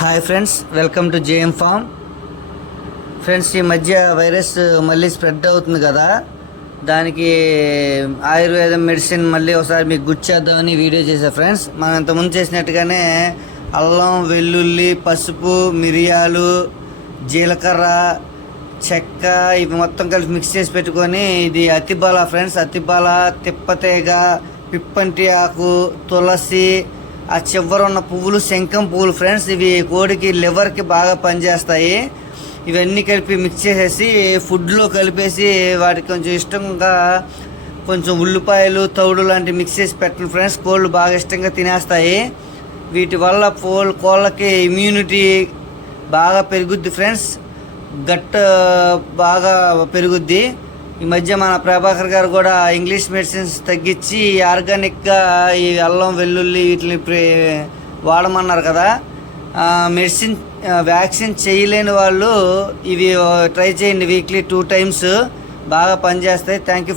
Hi friends, welcome to JM farm. Friends, ఈ మధ్య virus మళ్ళీ స్ప్రెడ్ అవుతుంది కదా, దానికి ఆయుర్వేదం మెడిసిన్ మళ్ళీ ఒకసారి మీకు గుర్చేద్దామని వీడియో చేశా ఫ్రెండ్స్. మనం ఇంతకుముందు చేసినట్టుగానే అల్లం, వెల్లుల్లి, పసుపు, మిరియాలు, జీలకర్ర, చెక్క ఇవి మొత్తం కలిపి మిక్స్ చేసి పెట్టుకొని, ఇది అతిబాల ఫ్రెండ్స్. అతిబాల, తిప్పతీగ, పిప్పంటి ఆకు, తులసి, ఆ చివర ఉన్న పువ్వులు శంఖం పువ్వులు ఫ్రెండ్స్. ఇవి కోడికి లివర్కి బాగా పనిచేస్తాయి. ఇవన్నీ కలిపి మిక్స్ చేసేసి ఫుడ్లో కలిపేసి వాటికి కొంచెం ఇష్టంగా కొంచెం ఉల్లిపాయలు, తౌడు లాంటివి మిక్స్ చేసి పెట్టండి ఫ్రెండ్స్. కోళ్ళు బాగా ఇష్టంగా తినేస్తాయి. వీటి వల్ల కోళ్ళకి ఇమ్యూనిటీ బాగా పెరుగుద్ది ఫ్రెండ్స్. గట్ బాగా పెరుగుద్ది. ఈ మధ్య మన ప్రభాకర్ గారు కూడా ఇంగ్లీష్ మెడిసిన్స్ తగ్గించి ఆర్గానిక్గా ఈ అల్లం, వెల్లుల్లి వీటిని వాడమన్నారు కదా. వ్యాక్సిన్ చేయలేని వాళ్ళు ఇవి ట్రై చేయండి. వీక్లీ 2 times బాగా పనిచేస్తాయి. Thank you.